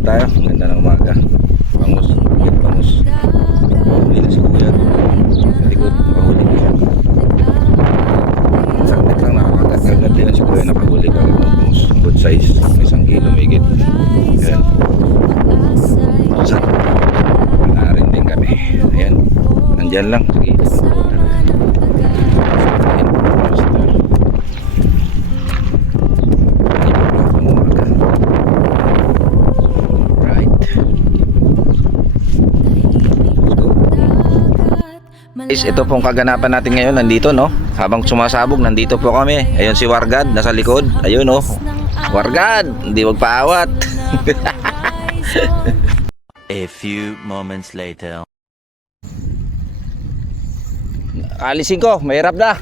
ulit tayo. Ganda ng umaga. Bangus, higit bangus. Huli na si kuya. Sa likod, nakahuli ko siya. Saglit lang, nakakagat din si kuya. Nakahuli ka rin ng bangus. Good size, 1 kilo higit. Ayan. Sarap. Nakarin din kami. Ayan. Nandyan lang. Sige. Guys, ito pong kaganapan natin ngayon. Nandito, no? Habang sumasabog, nandito po kami. Ayun si Wargad, nasa likod. Ayun, no? Wargad, hindi magpaawat. A few moments later. Alisin ko, mahirap na.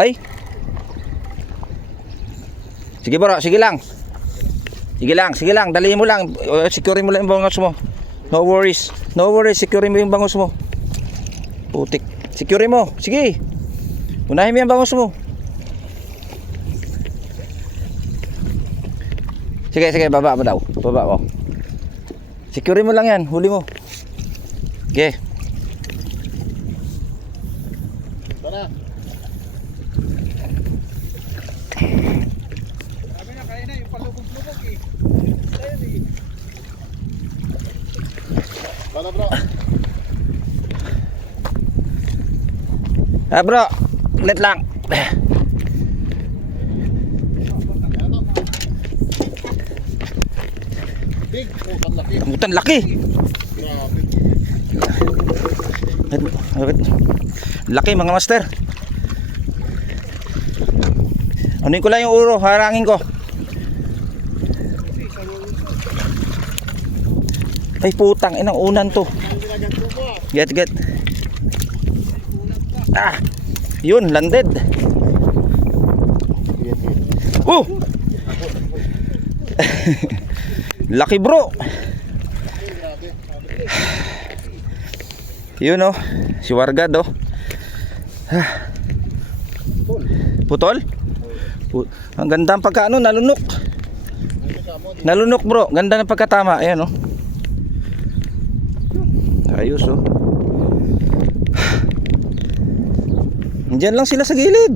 Ay. Sige bro, sige lang. Sige lang, dalihin mo lang. Secure mo lang yung bangus mo. No worries, secure mo yung bangus mo. Putik, secure mo, sige. Unahin mo yung bangus mo. Sige, baba mo daw. Baba mo. Secure mo lang yan, huli mo. Okay. Tara. Sabi na kaya na yung palubog-lubog eh. Ayun eh. Tara bro. Bro, let lang. Big, oh, panlaki. Kamutan laki. Grabe. Laki mga master. Anuin ko lang yung uro, harangin ko. Ay putang, inang unan to. Get. Ah, yun, landed. Laki bro. Yun oh, si Wargad oh. Putol? Ang ganda ang pagkaano, nalunok. Nalunok bro, ganda ng pagkatama. Ayan oh. Ayos oh. Diyan lang sila sa gilid.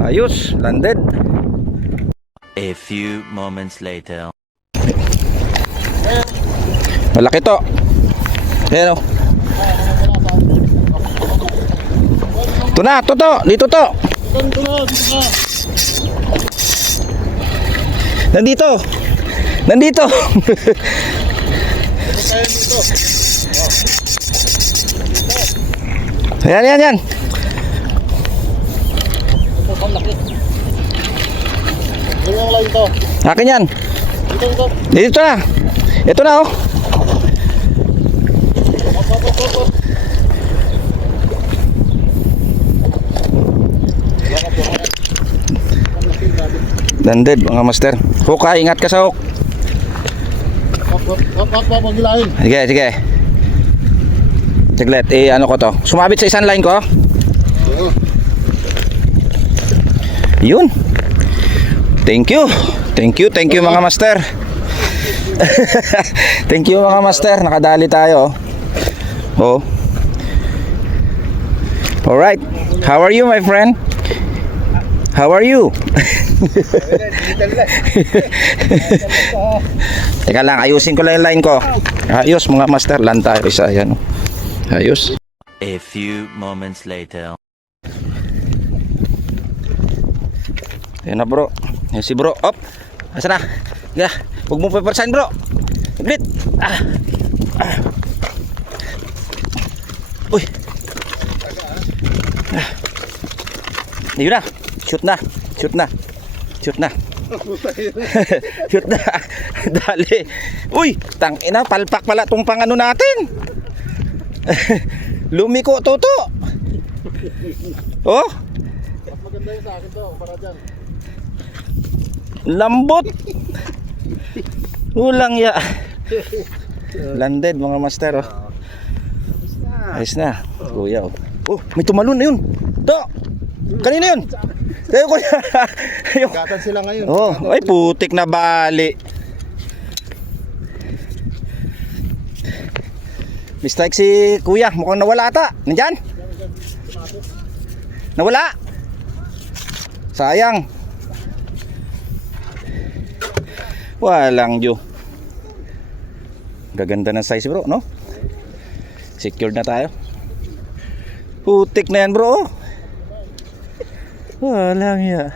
Ayos, landed. A few moments later. Malaki to. Ayan o. Ito na, to. Dito to. Nandito. Yan. Yung line to. Akin yan. Dito. Dito na. Ito na oh. Landed mga master. Hook ha, ingat ka sa hook. Wag hilahin. Sige. Saglit, ano ko to. Sumabit sa isang line ko. Yun. Thank you mga master. Thank you mga master, nakadali tayo. Oh. Alright. How are you my friend? How are you? Teka lang, ayusin ko lang yung line ko. Ayos mga master, lan tayo isa. Ayan. Ayos. A few moments later. Ayan na bro. Ayan si bro. Op. Asa na? Yeah. Huwag mo paparsahin bro. Saglit. Uy. Ayun na. Shoot na. Shoot na. Dali. Uy, tangina, palpak pala tong pang ano natin. Lumiko toto. Oh. Mas maganda yung sa akin to, para dyan. Lambot. Ulang ya. Landed mga master oh. Ayos na. Kuya oh. Oh, may tumalon na yun. To. Kanina yun. Tayo ko na. Yung... Gatan sila ngayon. Oh, ay putik na bali. Mistake si kuya, mukhang nawala ata. Nandyan? Nawala. Sayang. Walang Diyo. Gaganda ng size bro, no? Secured na tayo. Putik na yan bro. Walang ya.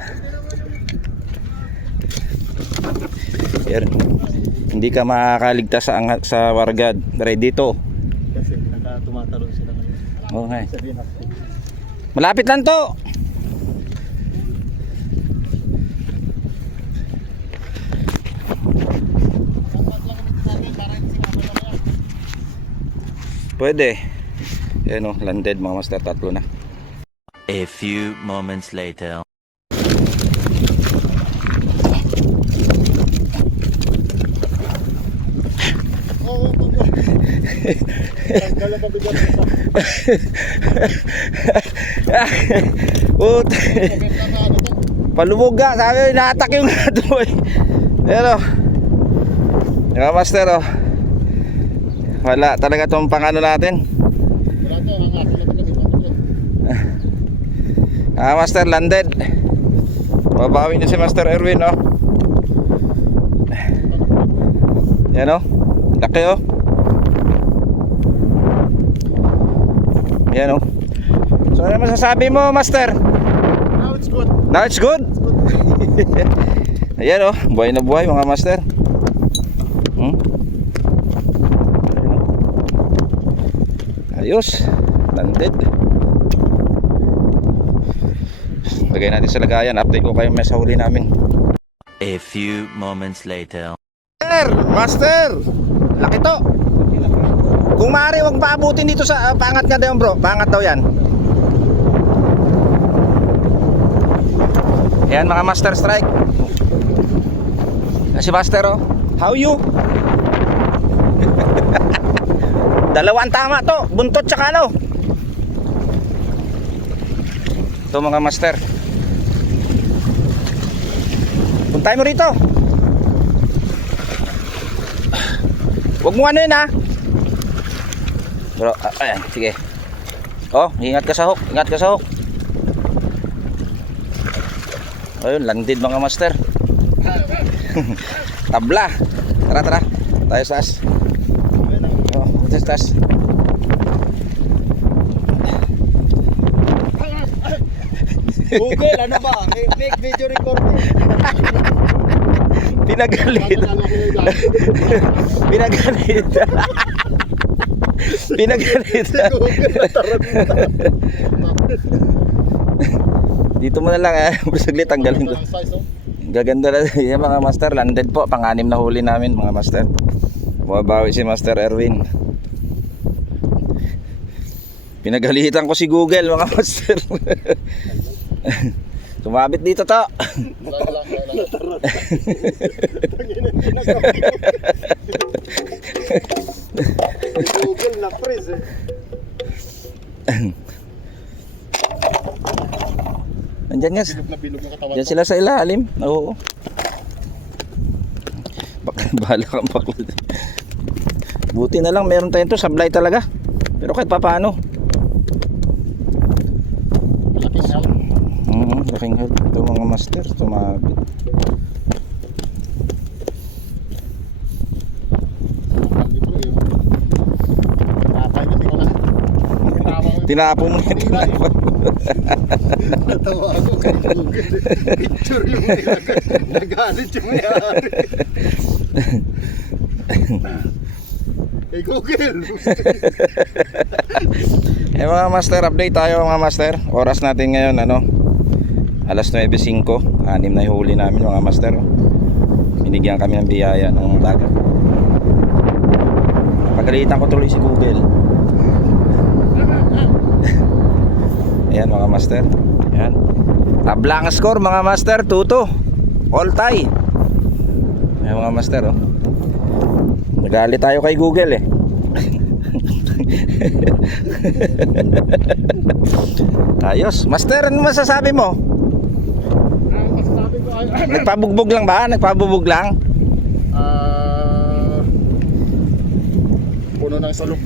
Yan. Hindi ka makakaligtas sa wargad. Dari dito. Kasi tumatalon sila ngayon. Oo nga. Sabihin ako. Malapit lang to. Pwede. Yan o, landed mga master, tatlo na. A few moments later. Oo, tanggal pa bigyan mo sa. Palubog ka, sabi inaatak yung gato eh. Pero mga master oh, wala talaga itong pangano natin. Wala to, ang akin na kami. Master landed. Babawi na si Master Erwin oh. Yan oh, laki oh. Yan oh. So ano masasabi mo Master? Now it's good. Now it's good. Ayan oh, buhay na buhay mga master. Ayos, landed. Lagay natin sa lagayan, update ko kayo sa huli namin. A few moments later. Master, laki to. Kung maaari wag paabutin dito sa pangat nga daw bro, pangat daw yan. Ayan mga master strike. Si master oh, how you? Dalawang tama to, buntot tsaka ano. Ito mga master. Puntay mo rito. Huwag mo ano yun ha. Bro, ayan, sige. Oh, ingat ka sa hook, ingat ka sa hook. Ayun, landed mga master. Tabla. Tara, tara. Tayo sa taas. Oh, ito sa taas. Google, ano ba? Make video recording. Pinagalit. Pinagalit. Pinagalit. Dito mo na lang eh. Saglit tanggalin ko. Gaganda na yan mga master. Landed po. Pang-anim na huli namin mga master. Bumabawi si Master Erwin. Pinagalitan ko si Google mga master. Sumabit dito to. Google na freeze eh. Andyan nga. Bilog na katawan. Diyan sila sa ilalim. Oo. Bahala kang bakla. Buti na lang meron tayong to. Sablay talaga. Pero kahit pa paano. Malaking help. Laking help. Ito mga master. Tumabit. Tinapo mo yan. Tinapo. Natawa ako kay Google. Picture yung nagalit yung mayari. Hey Google. Mga master, update tayo mga master. Oras natin ngayon ano, alas 9:05. 6 na yung huli namin mga master. Binigyan kami ng biyaya ng dagat. Pagalitan ko tuloy si Google. Ayan mga master. Ayan. Tabla ang score mga master, 2-2. All tie. Ayan mga master oh. Nagalit tayo kay Google eh. Ayos. Master, ano masasabi mo? Ang masasabi ko ay Nagpabugbog lang ba? Nagpabugbog lang? puno ng salok.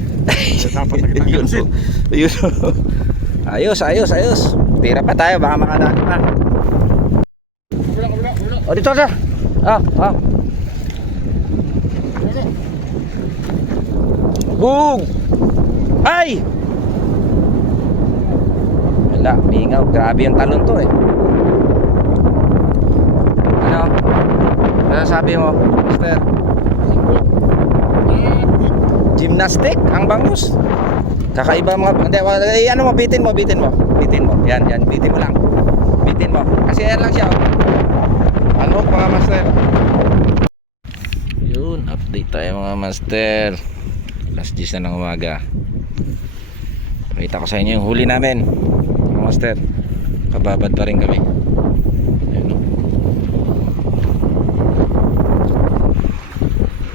Dapat na Yun po. Yun po. Ayos, ayos, ayos. Tira pa tayo, baka makadali pa. Wala. O, dito sir. Bug! Ay! Wala, mingaw. Grabe yung talon to eh. Ano? Ano sabi mo, Mister? Gymnastic? Ang bangus? Kakaiba mga... Hindi, ano mo, bitin mo. Yan, bitin mo lang. Bitin mo. Kasi yan lang siya. Ano, mga master? Yun, update tayo mga master. Last 10 na ng umaga. Pakita ko sa inyo yung huli namin mga master. Kababad pa rin kami. Ayun, no?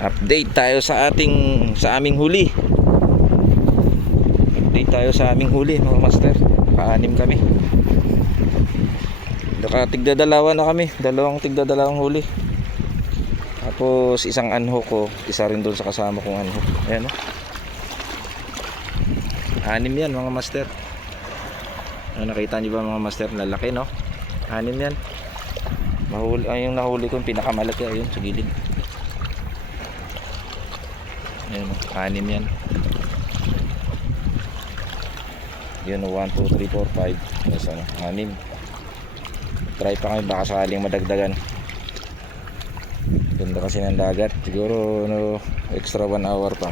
Update tayo sa aming huli. Update tayo sa aming huli mga master. Naka-anim kami. Tigdadalawa na kami. Tigdadalawang huli. Tapos isang anho ko, isa rin doon sa kasama kong anho. Ayan, no? 6 yan mga master. Nakita niyo ba mga master, lalaki, no? 6 yan. Mahuli, yung nahuli ko yung pinakamalaki ayun sa gilid. Ayan, 6 yan. Yun, 1, 2, 3, 4, 5. Yes, 6. Try pa kami, baka sakaling madagdagan. Ganda kasi ng dagat. Siguro extra 1 hour pa.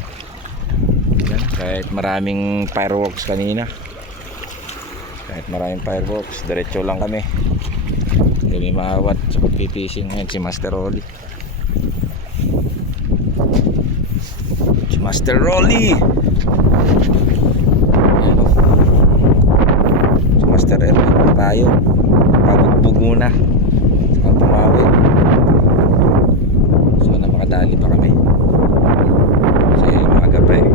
Yan. Kahit maraming fireworks kanina. Diretso lang kami. Hindi maawat sa pagpipishing. Ngayon si Master Rolly. Ayan, o. Si Master Erwin na tayo. Pabugbog muna. Saka tumawid. Sana makadali pa kami. Kasi maaga pa eh.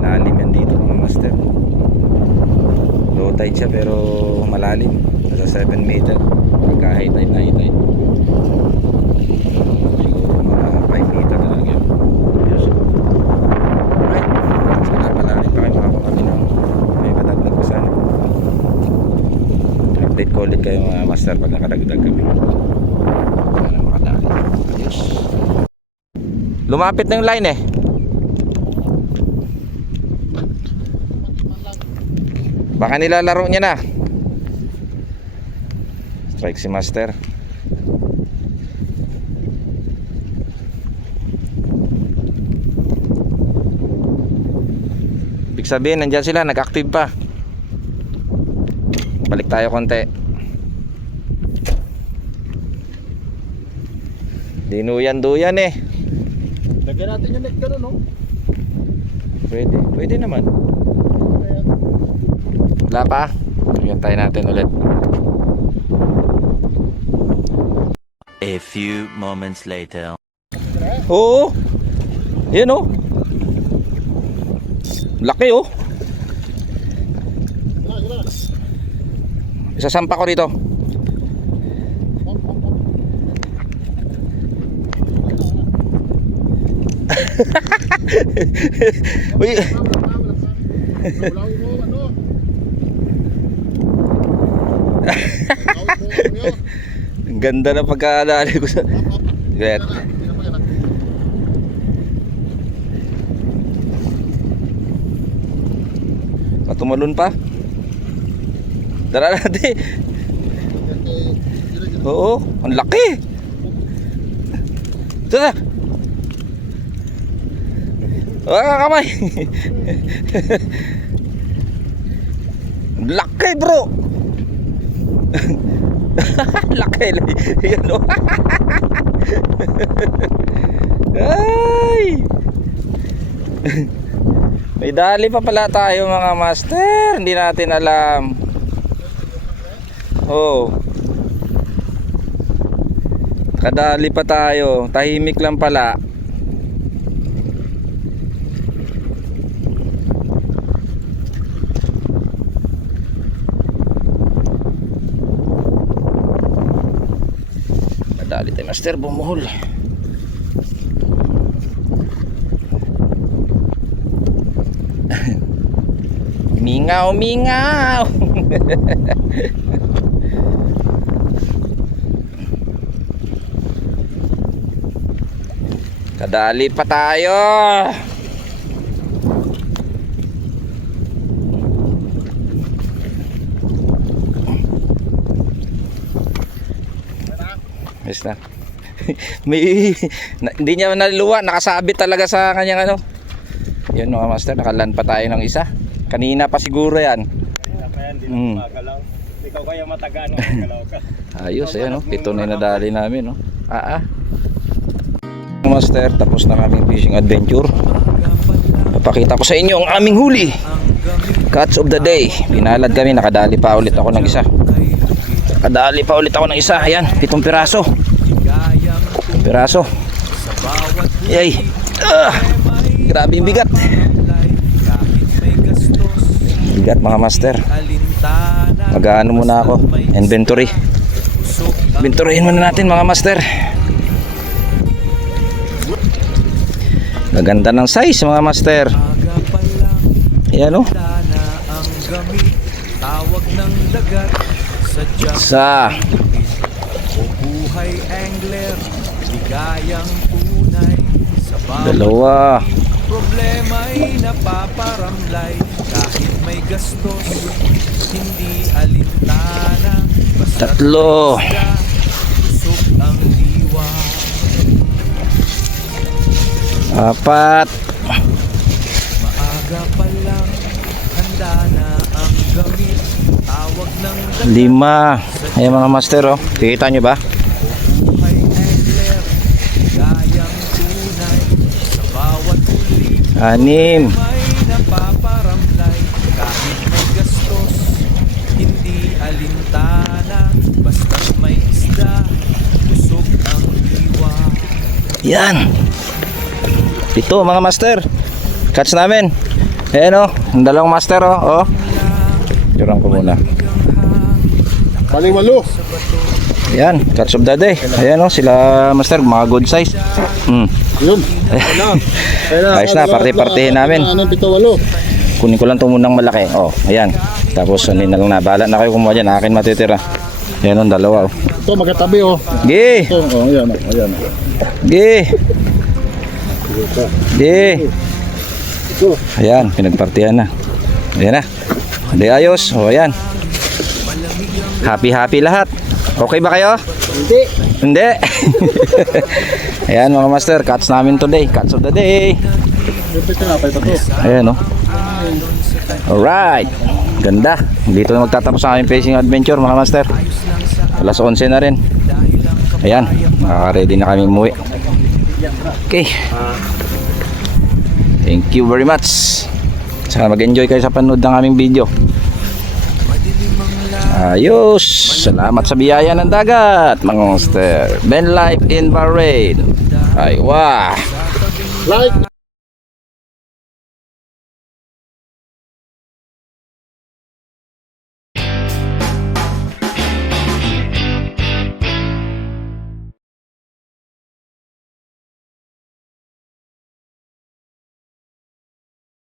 Malalim yan dito mga master. Low tide siya pero malalim. Nasa 7 meter. Pagka high tide na high tide. Siguro mga 5 meter na lang yun. Yes. Alright. Sana palalim pa kayo. Makakuha kami ng may madagdag ko sana. Update ko ulit kayo mga master pag nakadagdag kami. Sana makadali. Ayos. Lumapit na yung line eh. Baka nilalaro niya na. Strike si Master. Ibig sabihin nandyan sila, nag-active pa. Balik tayo konti. Dinuyan-duyan eh. Lagyan natin yung net gano'n, no? Pwede naman. Wala pa. Hintay natin ulit. A few moments later. Oo. Yan oh. Laki oh. Isasampa ko dito. Uy. Ang ganda na pagkadali ko sa Great. Tumalon pa. Tara natin. Oo, ang laki. Tara. Wala kamay. Laki bro. Laki. Yan o. Ay. May dali pa pala tayo mga master. Hindi natin alam. Oh. Kadali pa tayo. Tahimik lang pala. Master, bumuhol. Mingaw, mingaw. Kadali pa tayo. Yes na. Hindi niya naluwa, nakasabit talaga sa kanyang ano. Yun mga master, nakalan pa tayo ng isa. Kanina pa siguro yan. Kanina pa yan, di na magalaw. Ikaw kaya matagaan mo, magalaw ka. Ayos, ayan, no? Pito na yung nadali namin, no? Mga master, tapos na aming fishing adventure. Papakita ko sa inyo ang aming huli. Catch of the day. Pinalad kami, nakadali pa ulit ako ng isa. Nakadali pa ulit ako ng isa. Ayan, 7 piraso. 7 piraso. Yay. Grabe yung bigat. Bigat mga master. Mag-ano muna ako. Inventory. Inventoryin muna natin mga master. Gaganda ng size mga master. Ayan o. Isa. Dalawa. Problema'y napaparamlay kahit may gastos, hindi alintana, basta Tatlo. busog ang diwa. 4. Maaga pa lang, handa na ang gamit, tawag ng 5. Ayan mga master oh. Kita nyo ba? buhay angler, gayang tunay, sa bawat huli 6. may napaparamlay kahit may gastos, hindi alintana, basta't may isda, busog ang diwa. Yan. 7 mga master. Catch namin. Ayan oh. Ang dalawang master oh. Turang ko muna. Paling malo. Ayan. Catch of the day. Ayan oh. Sila master. Mga good size. Yun. Ayos na. Parte-partihin namin. Anong 7-8? Kunin ko lang ito munang malaki. Oh. Ayan. Tapos ano na lang na. Bahala na kayo kumuha dyan. Akin matitira. Ayan oh. Dalawa oh. Ito magkatabi oh. Gi. Ito oh, ayan oh. Ayan oh. Gi. Gi. Ito. Ayan. Pinagpartihan na. Ayan na. Hindi ayos. O ayan. Happy lahat. Okay ba kayo? Hindi. Hindi. Ayan mga master. Catch namin today. Catch of the day. Ito tinapay pa to. Ayan o. Alright. Ganda. Dito na magtatapos ang aming fishing adventure mga master. Alas 11 na rin. Ayan. Ready na kami umuwi. Okay. Thank you very much. Sana mag-enjoy kayo sa panood ng aming video. Ayos. Salamat sa biyaya ng dagat mga master. Ben Life in Bahrain. Ay, wow. Like.